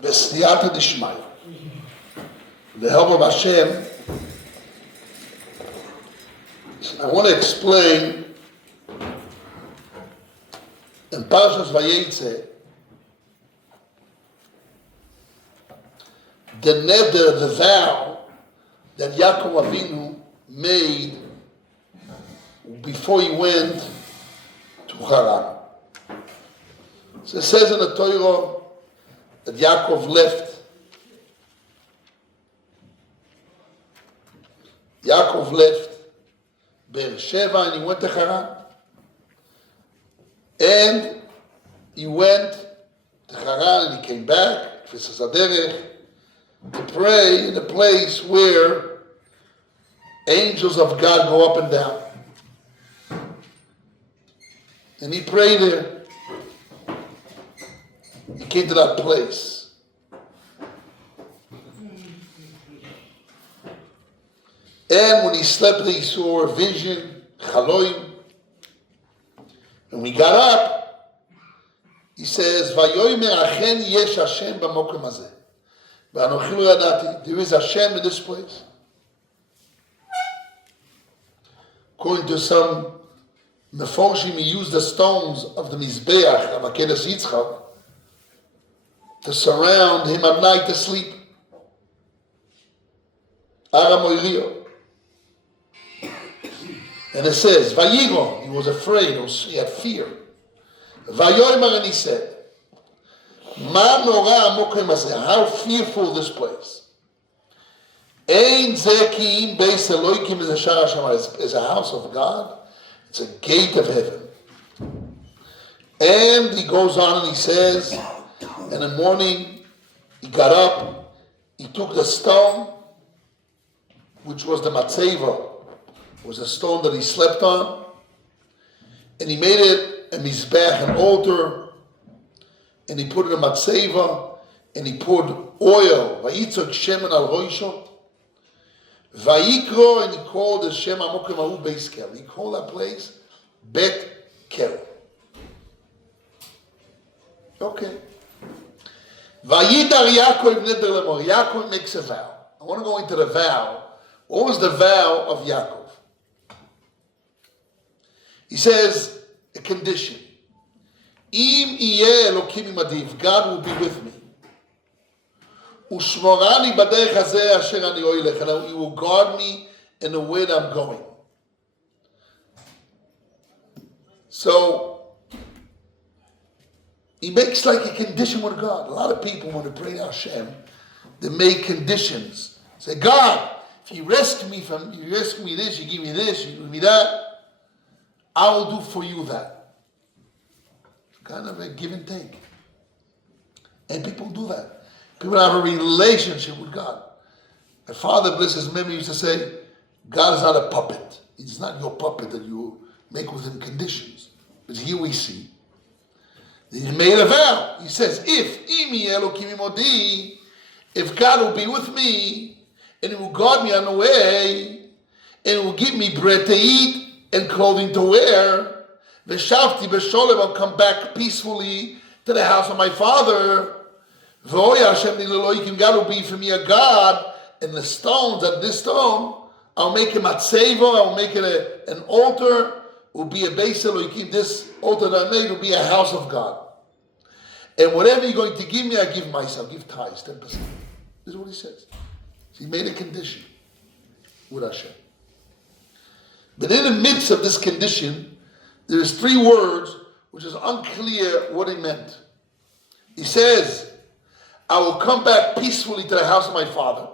B'siyata d'shmaya. The help of Hashem. I want to explain in Parshas Vayetze the neder, the vow that Yaakov Avinu made before he went to Charan. So it says in the Torah that Yaakov left. Yaakov left Beersheba and he went to Charan. And he went to Charan and he came back to pray in a place where angels of God go up and down. And he prayed there. He came to that place. And when he slept, he saw a vision, chaloim. And when he got up, he says, "Vayomer achen yesh Hashem b'mokem hazeh. V'anochi lo yadati." There is Hashem in this place. According to some Meforshim, he used the stones of the Mizbeach of Akedas Yitzchak to surround him at night to sleep. Ara Moirio. And it says, Vayigon, he was afraid, he had fear. Vayomer, and he said, Ma nora amokem hazeh, how fearful this place. Ein zeh ki im beis Elokim is a shara shamayim, is a house of God, it's a gate of heaven. And he goes on and he says, in the morning, he got up, he took the stone, which was the matzeva, was a stone that he slept on, and he made it a mizbech, an altar, and he put it in a matzeva, and he poured oil, vayitzok shemen al roisho, vayikro, and he called the Shem Amokim Ahu Beis Kel. He called that place Bet Kel. Okay. Vayitar Yaakov neder lemor. Yaakov makes a vow. I want to go into the vow. What was the vow of Yaakov? He says a condition. Im iyeh Elokim imadi, if God will be with me. Ushmorani b'derech hazeh asher ani oilech, and he will guard me in the way that I'm going. So he makes like a condition with God. A lot of people, when they pray to Hashem, they make conditions. Say, God, if you rescue me this, you give me this, you give me that, I will do for you that. Kind of a give and take. And people do that. People have a relationship with God. My father, bless his memory, used to say, God is not a puppet. He's not your puppet that you make with him conditions. But here we see, he made a vow. He says, if God will be with me, and he will guard me on the way, and he will give me bread to eat, and clothing to wear, Veshavti b'sholem, I'll come back peacefully to the house of my father. V'oya Hashem ni'leloikim, God will be for me a God, and the stones, at this stone, I'll make a matzeva, I'll make it an altar, will be a Beis Elokim, this altar that I made will be a house of God. And whatever you're going to give me, I give myself, give tithes, 10%. This is what he says. So he made a condition with Hashem. But in the midst of this condition, there is 3 words which is unclear what he meant. He says, I will come back peacefully to the house of my father.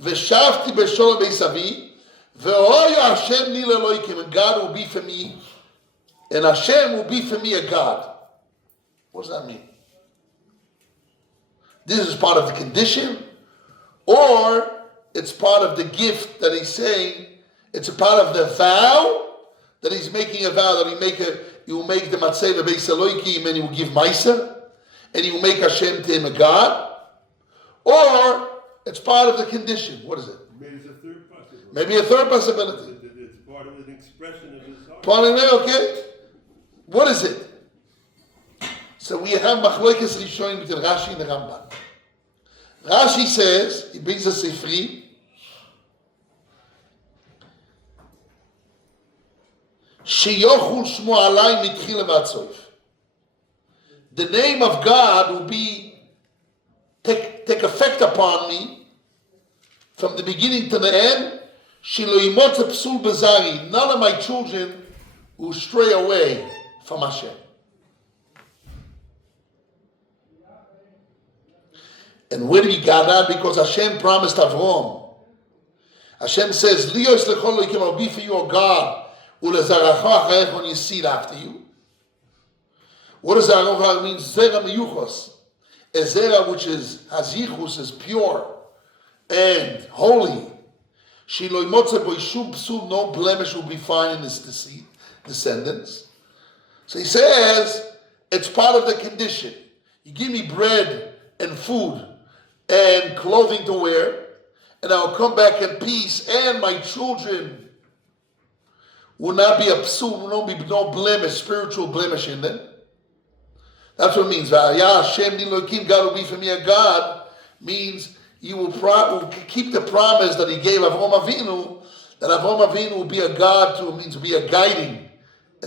Veshavti b'sholem beis avi, ve'oya Hashem ni leloikim, and God will be for me, and Hashem will be for me a God. What does that mean? This is part of the condition, or it's part of the gift that he's saying. It's a part of the vow that he's making a vow that he will make the matzeva beis Elokim and he will give meiser. and he will make Hashem to him a God, or it's part of the condition. What is it? Maybe it's a third possibility. Maybe a third possibility. It's part of an expression of his heart. Part of it, okay. What is it? So we have Machloikes Rishonim between Rashi and Ramban. Rashi says, he brings a Sifri, Sheyochul Shmo Alai Mitchila Vatzoif. The name of God will be take effect upon me from the beginning to the end. Shelo Yimotze Psul Bezari. None of my children will stray away from Hashem. And where do we got that? Because Hashem promised Avram. Hashem says, Lios lechol loikim, I'll be for you, O God, ulezaracha achayech, on your seed after you. What does that mean? Zera meyuchos. A zera which is hazichus, is pure and holy. Shelo imotze bo shum psul, no blemish will be found in his descendants. So he says, it's part of the condition. You give me bread and food and clothing to wear, and I'll come back in peace, and my children will not be a psul, will not be no blemish, spiritual blemish in them. That's what it means. Hashem Nilokim, God will be for me a God, means you will keep the promise that he gave Avraham Avinu, that Avraham Avinu will be a God to, means to be a guiding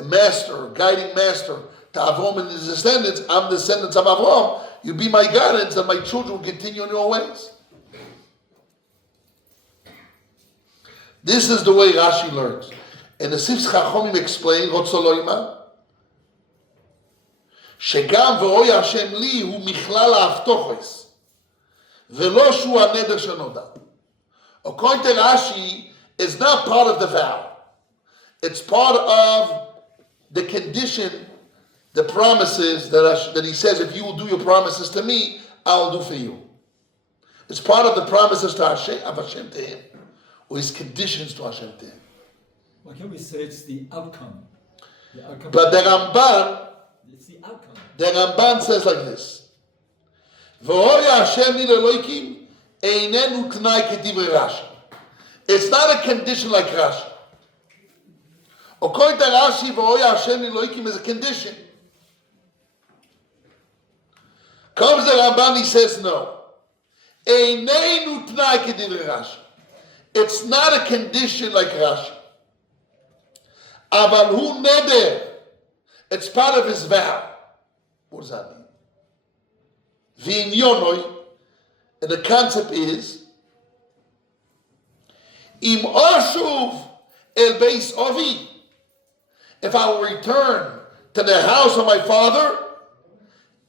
master to Avraham and his descendants. I'm the descendants of Avraham. You be my guidance, and my children will continue in your ways. This is the way Rashi learns. And the Sifs Chachomim explain, Rotzoloima, שגם ואוי השם לי הוא מכלל ההבטוחס, ולא שהוא הנדר שנודע. According to Rashi, it's not part of the vow. It's part of the condition, the promises that he says, if you will do your promises to me, I'll do for you. It's part of the promises to Hashem, of Hashem to him, or his conditions to Hashem to him. Why can't we say it's the outcome? The outcome. But the Ramban, It's the outcome. the Ramban says like this: "V'hoya Hashem ni leloikim einenu t'nai k'divrei Rashi." It's not a condition like Rashi. According to Rashi, "V'hoya Hashem ni leloikim" is a condition. Comes the Ramban, he says no. Einenu t'nai k'divrei Rashi. It's not a condition like Rashi. Aval hu neder. It's part of his vow. What does that mean? V'inyonoy, and the concept is, im oshuv el beis ovi, if I will return to the house of my father,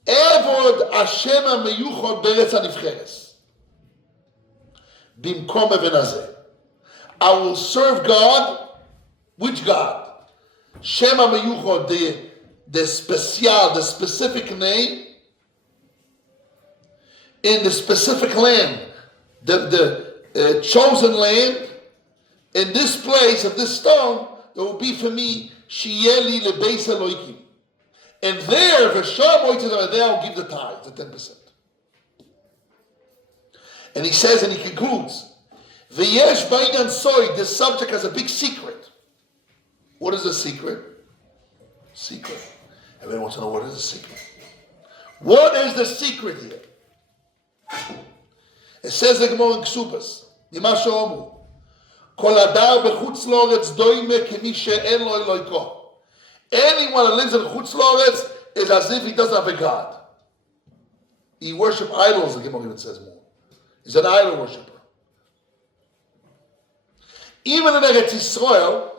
evod Hashem ha-meyuchod beretz ha-nivcheres, bimkom even hazeh. I will serve God. Which God? Shem ha-meyuchod, the specific name in the specific land, the chosen land, in this place of this stone, there will be for me Shieli lebeis Eloikim. And there, there I'll give the tithe, the 10%. And he says, and he concludes, V'yesh b'inyan soy, this subject has a big secret. What is the secret? Secret. Everyone wants to know what is the secret. What is the secret here? It says the Gemara in Ksubas, Nima she'omu, Kol adar b'chutz loretz doime kemi she'en lo Eloiko. Anyone that lives in chutz loretz is as if he doesn't have a God. He worships idols, the Gemara even says more. He's an idol worshiper. Even in Eretz Yisrael,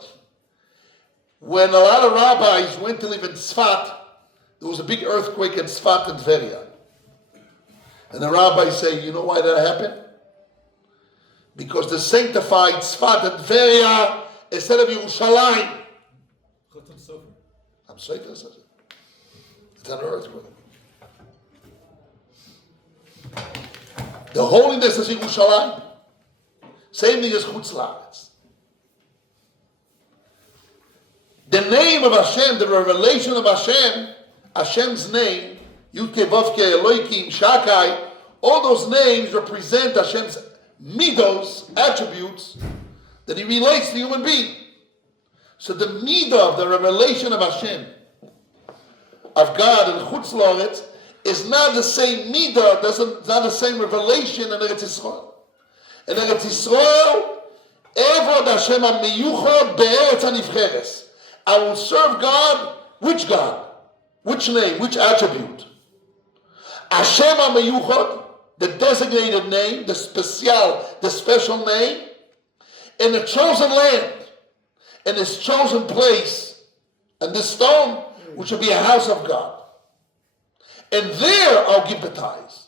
when a lot of rabbis went to live in Tzfat, there was a big earthquake in Tzfat and Tveria. And the rabbis say, you know why that happened? Because the sanctified Tzfat and Tveria instead of Yerushalayim. I'm sorry to say it's an earthquake. The holiness is Yerushalayim. Same thing as Chutz La'aretz. The name of Hashem, the revelation of Hashem, Hashem's name, Yudke, Vovke, Elohim, Shakai, all those names represent Hashem's midos, attributes, that he relates to human being. So the midah of the revelation of Hashem, of God in Chutz La'aretz, is not the same midah, not the same revelation in Eretz Yisrael. In Eretz Yisrael, Evod Hashem HaMeyuchad Be'eretz HaNivcheres. I will serve God. Which God? Which name? Which attribute? Hashem HaMeyuchad, the designated name, the special name, in the chosen land, in this chosen place, and this stone, which will be a house of God. And there I'll give the tithes.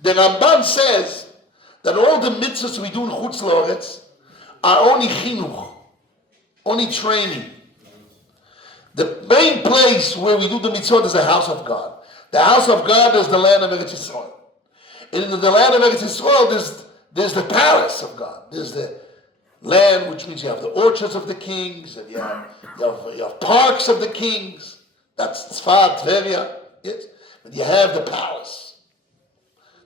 The Ramban says that all the mitzvahs we do in Chutz La'aretz are only chinuch, only training. The main place where we do the mitzvot is the house of God. The house of God is the land of Eretz Yisrael. And in the land of Eretz Yisrael, there's the palace of God. There's the land, which means you have the orchards of the kings, and you have parks of the kings. That's Tzfat, Tveria. Yes. But you have the palace.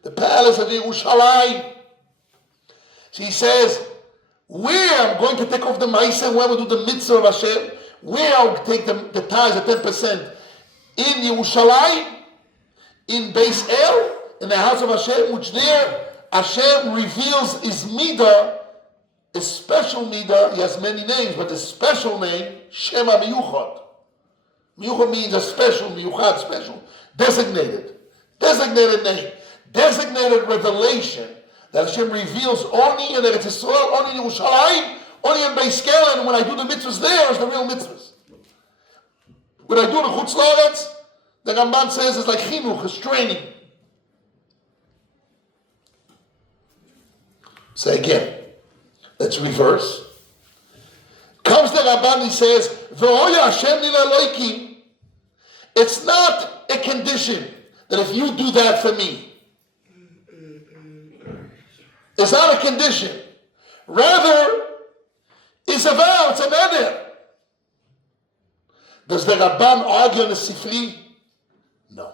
The palace of Yerushalayim. So he says, where I'm going to take off the Ma'aseh, where we do the mitzvah of Hashem, where I'll take the tithes at 10%, in Yerushalayim, in Beis El, in the house of Hashem, which there Hashem reveals his midah, a special midah. He has many names, but the special name, Shema Miyuchad. Miyuchad means a special, Miyuchad, special, designated name, designated revelation that Hashem reveals only in Eretz Yisrael, only in Yerushalayim, only in Beis El, and when I do the mitzvahs there, is the real mitzvahs. When I do the Chutz La'aretz, the Ramban says it's like chinuch, it's training. Say again. Let's reverse. Comes the Ramban, he says, V'hoya Hashem li Elohim. It's not a condition that if you do that for me. It's not a condition. Rather, it's a vow, it's an eder. Does the Ramban argue on the Sifri? No.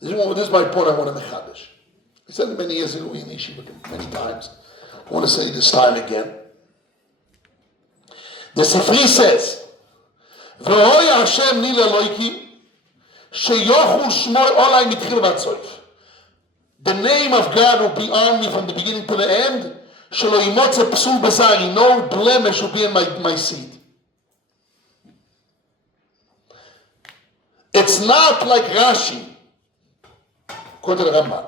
This is my point I want to mechadish. I said it many years ago in Yeshiva, many times. I want to say this time again. The Sifri says, V'hoya Hashem li Elohim, sheyochu shmor olai mitchil v'atzoif. The name of God will be on me from the beginning to the end. Shelo yimotze psul b'sari, no blemish will be in my seed. It's not like Rashi, according to the Ramban.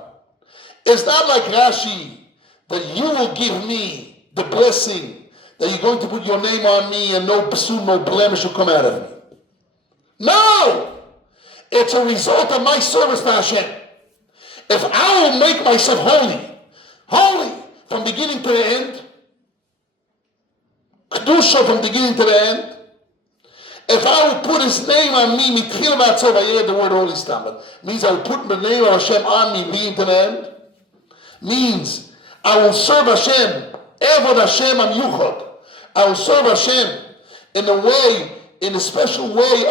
It's not like Rashi that you will give me the blessing, that you're going to put your name on me and no psul, no blemish will come out of me. No! It's a result of my service to Hashem. If I will make myself holy from beginning to the end, Kedusha from beginning to the end, if I will put his name on me, mitchil v'atzov, I hear the word holy stam, but means I will put the name of Hashem on me, beginning to the end, means I will serve Hashem, Evod Hashem HaMiyuchad. I will serve Hashem in a special way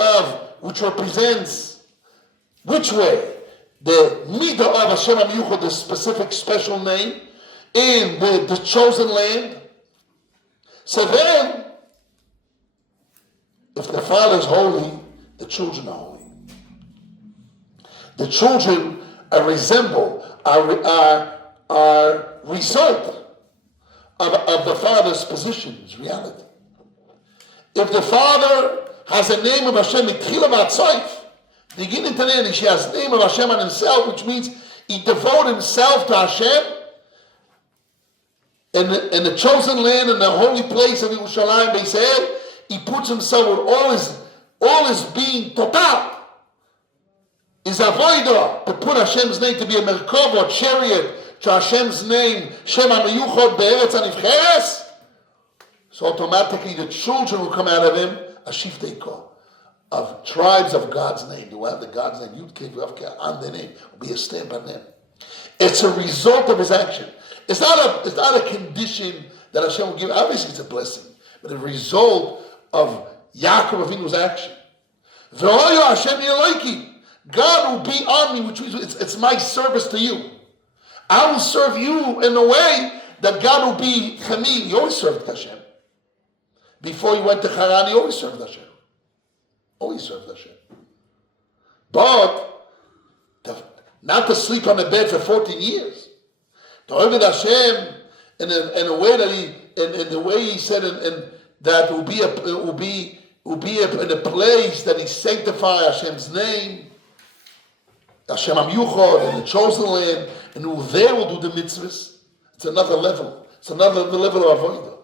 which represents, which way? The midah of Hashem HaMiyuchad, the specific special name, in the chosen land. So then, if the father is holy, the children are holy. The children are result of the father's position, his reality. If the father has a name of Hashem, beginning to the end, he has the name of Hashem on himself, which means he devoted himself to Hashem in the chosen land, in the holy place of Yerushalayim, Beis El. He puts himself with all his being total. Is avoida to put Hashem's name to be a merkov or chariot to Hashem's name, Shema Meyuchad Be'eretz HaNivcheres. So automatically the children will come out of him, a shiftei of tribes of God's name. You will have the God's name, Yud Kei Vav Kei, on their name, will be a stamp on them. It's a result of his action. It's not a condition that Hashem will give. Obviously it's a blessing, but a result of Yaakov Avinu's action. V'hoya Hashem Elohim. God will be on me, which means it's my service to you. I will serve you in a way that God will be for me. He always served Hashem. Before he went to Charan, he always served Hashem. Always served Hashem. But not to sleep on the bed for 14 years. To serve Hashem in a way that in the way he said, that will be in a place that he sanctify Hashem's name, Hashem Amyuchod, in the chosen land, and there will do the mitzvahs. It's another level. It's another level of avodah.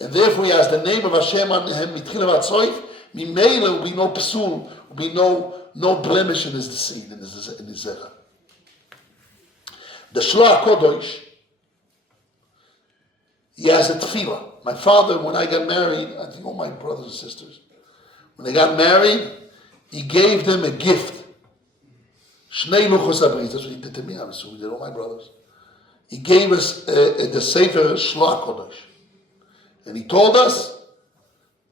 And therefore he has the name of Hashem on him, Mitchila Vatzoif, Mimele will be no psul, will be no blemish in his deceit, in his zera. The Shloach Kodosh, he has a tefillah. My father, when I got married, I think all my brothers and sisters, when they got married, he gave them a gift. Shnei luchos habrit. That's what he did to me, obviously. He did all my brothers. He gave us the Sefer Shloach Kodosh. And he told us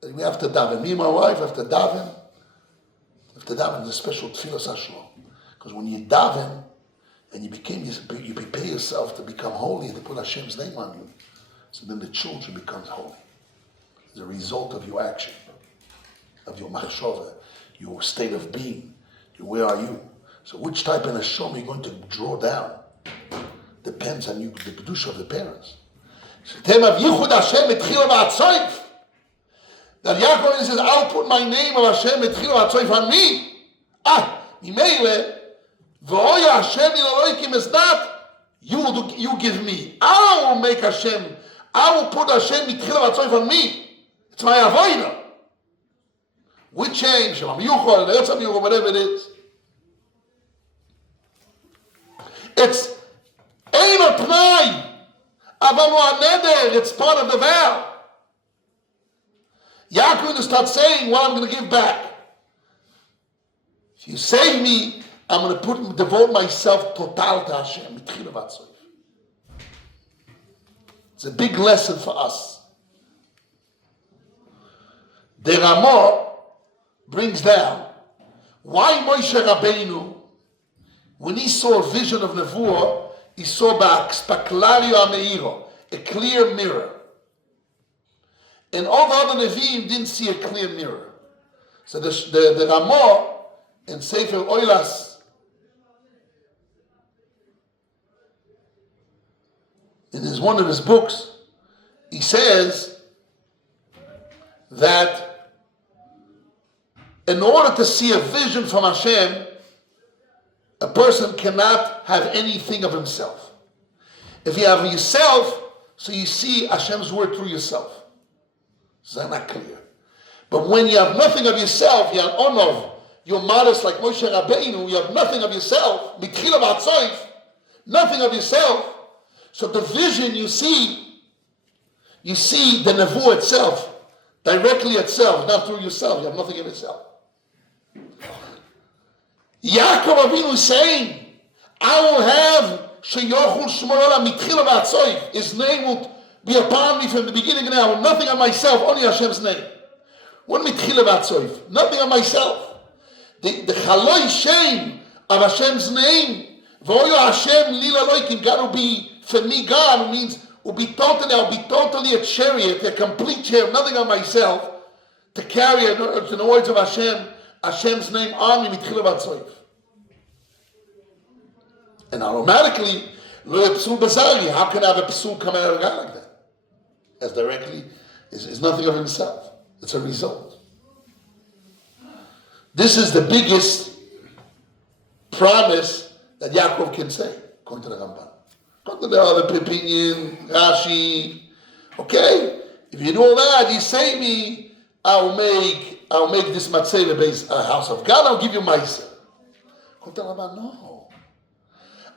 that we have to daven. Me and my wife have to daven. The special tefillah sashlo. Because when you daven, and you prepare yourself to become holy and to put Hashem's name on you, so then the children becomes holy. As a result of your action, of your machshava, your state of being. Where are you? So which type of neshama you're going to draw down depends on you, the kedusha of the parents. That Yaakov says, I'll put my name of Hashem etchila v'atzoif on me. Mimele, v'oya Hashem Elohim is not, you give me. I will make Hashem, I will put Hashem etchila v'atzoif on me. It's my avodah. We change, Shem HaMiyuchot, Eretz HaMiyuchot, whatever it is. It's Ein Otnai. It's part of the vow. Yaakov will start saying what I'm going to give back. If you save me, I'm going to devote myself total to Hashem. It's a big lesson for us. The Ramah brings down why Moshe Rabbeinu, when he saw a vision of Nevuah, he saw Spaklario Ameiro, a clear mirror. And all the other Nevi'im didn't see a clear mirror. So the Ramah in Sefer Oilas, in one of his books, he says that in order to see a vision from Hashem, a person cannot have anything of himself. If you have yourself, so you see Hashem's word through yourself. So that's not clear. But when you have nothing of yourself, you're honor, you're modest like Moshe Rabbeinu, you have nothing of yourself, mitchila v'atzoif, nothing of yourself. So the vision you see the nevuah itself, directly itself, not through yourself. You have nothing of yourself. Yaakov Avinu is saying, I will have sheyochul shmor olam mitchila v'atzoif. His name will be upon me from the beginning and now. Nothing of myself, only Hashem's name. What mitchila v'atzoif? Nothing of myself. The chaloi shame of Hashem's name. V'oyo Hashem lila loikim. God will be for me. God means I'll be totally a chariot, a complete chariot. Nothing of myself to carry it. In the words of Hashem's name on me, mitchila v'atzoif. And automatically, lo psul bazari. How can I have a psul come out of God like that? As directly is nothing of himself. It's a result. This is the biggest promise that Yaakov can say, according to the Ramban. According to the other opinion, Rashi. Okay, if you do all that, you say me, I'll make this matzeh Beis a house of God. I'll give you ma'aser. According to the Ramban, no.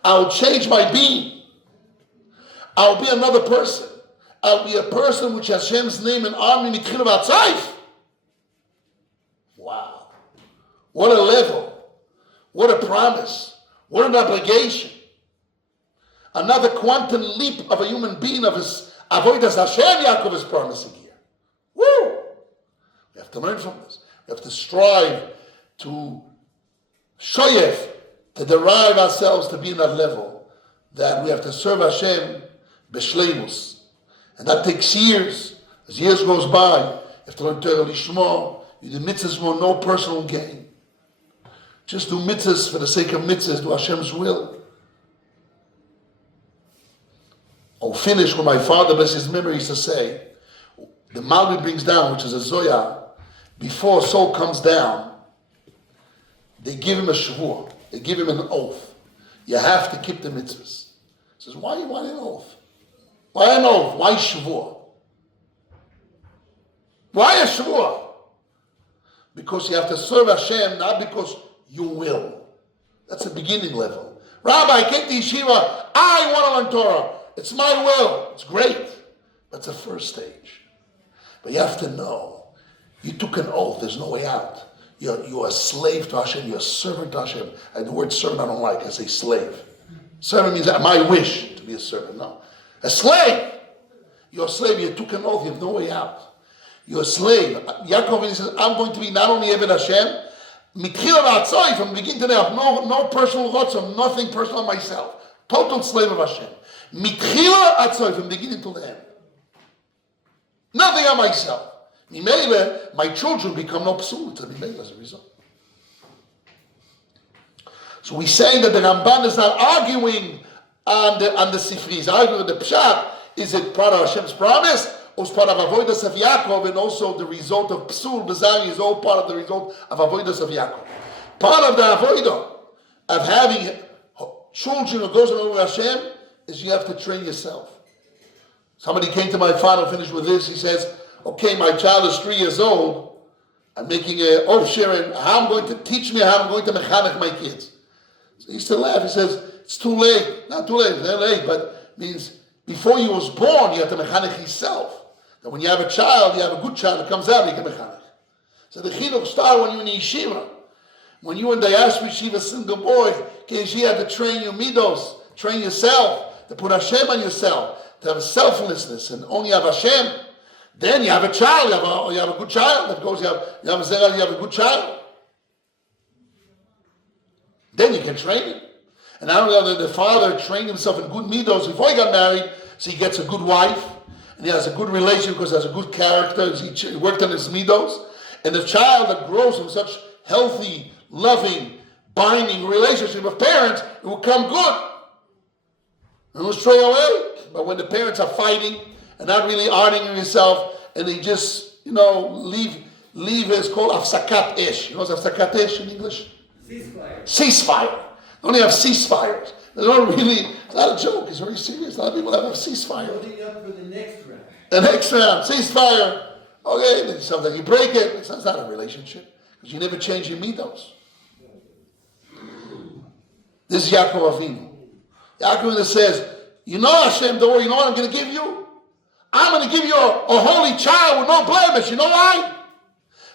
I'll change my being. I'll be another person. I'll be a person which Hashem's name and army mitchila v'atzoif. Wow. What a level. What a promise. What an obligation. Another quantum leap of a human being of his avodas Hashem Yaakov is promising here. Woo! We have to learn from this. We have to strive to shoyef, to derive ourselves to be in that level, that we have to serve Hashem b'shleimus. And that takes years. As years goes by, you have to learn Torah Lishma, you do mitzvahs for no personal gain. Just do mitzvahs for the sake of mitzvahs, do Hashem's will. I'll finish with my father, bless his memory, used to say, the Malvi brings down, which is a Zoya, before a soul comes down, they give him a shavua, they give him an oath. You have to keep the mitzvahs. He says, why an oath? Why an oath? Why shavua? Why a shavua? Because you have to serve Hashem, not because you will. That's the beginning level. Rabbi, I came to yeshiva, I want to learn Torah. It's my will. It's great. That's the first stage. But you have to know, you took an oath, there's no way out. You're a slave to Hashem, you're a servant to Hashem. And the word servant I don't like, I say slave. Servant means my wish to be a servant. No. A slave. You're a slave, you took an oath, you have no way out. You're a slave. Yaakov says, I'm going to be not only Eved Hashem, from the beginning to the end, no personal rotzim, nothing personal on myself. Total slave of Hashem. Mitchila atzoy, from the beginning till the end. Nothing on myself. Mimele, my children become no psul to Mimele as a result. So we say that the Ramban is not arguing on the Sifri. He's arguing the Pshat. Is it part of Hashem's promise? Or is part of Avodas of Yaakov, and also the result of Psul Bezari is all part of the result of Avodas of Yaakov. Part of the Avodah of having children who goes over Hashem is you have to train yourself. Somebody came to my father, finished with this, he says, okay, my child is 3 years old, I'm making a oath sharing, how I'm going to teach me how I'm going to mechanech my kids. So he used to laugh, he says, it's too late. Not too late, it's not late, but it means before you was born, you have to mechanech yourself. That when you have a child, you have a good child that comes out, you can mechanech. So the chinuch started when you were in yeshiva. When you were in the Yashiva yeshiva, single boy, you had to train your midos, train yourself, to put Hashem on yourself, to have selflessness, and only have Hashem. Then you have a child, you have a good child. That goes, you have a zera, you have a good child. Then you can train him. And not only the father trained himself in good midos before he got married, so he gets a good wife, and he has a good relation because he has a good character, he worked on his midos. And the child that grows in such healthy, loving, binding relationship with parents, it will come good. It will stray away. But when the parents are fighting and not really arguing yourself, and they just, leave is called afsakat ish. You know what's afsakat ish in English? Ceasefire. They only have ceasefires. They don't really, it's not a joke, it's very serious. A lot of people have a ceasefire. Building up for the next round. The next round, ceasefire. Okay, then sometimes you break it. It's not a relationship. Because you never change your midos. This is Yaakov Avinu. Yaakov Avinu says, you know Hashem, don't worry, you know what I'm going to give you? I'm going to give you a holy child with no blemish. You know why?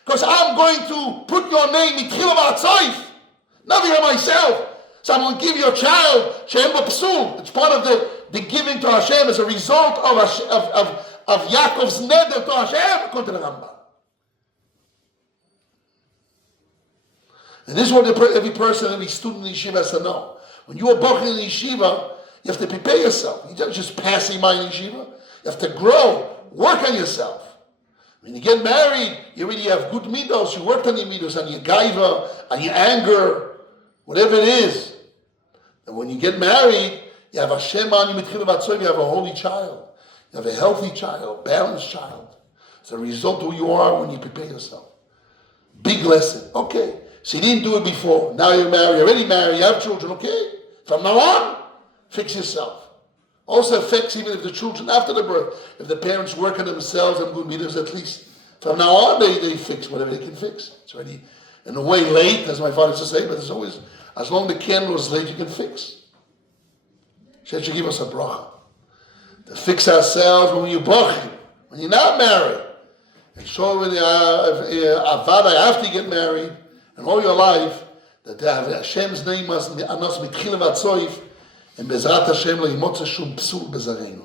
Because I'm going to put your name in nothing of myself. So I'm going to give you a child, Shem Psul. It's part of the giving to Hashem as a result of Yaakov's neder to Hashem, according to the Rambam. And this is what every person, every student in yeshiva has to know. When you are boching in yeshiva, you have to prepare yourself. You don't just passing by in yeshiva. You have to grow, work on yourself. When you get married, you already have good midos. You worked on your midos, on your gaiva, on your anger, whatever it is. And when you get married, you have Hashem on you, you have a holy child. You have a healthy child, a balanced child. It's a result of who you are when you prepare yourself. Big lesson. Okay. So you didn't do it before. Now you're married, you're already married, you have children. Okay. From now on, fix yourself. Also affects even if the children after the birth. If the parents work on themselves and good leaders, at least from now on they fix whatever they can fix. It's already in a way late, as my father used to say, but it's always, as long as the candle is late, you can fix. She should give us a bracha. To fix ourselves when you're boching, when you're not married. And show when avada after you get married, and all your life, that Hashem's name must be anos mitchilim atzoif, and bezrat Hashem lo yimotze shum psul bezareinu.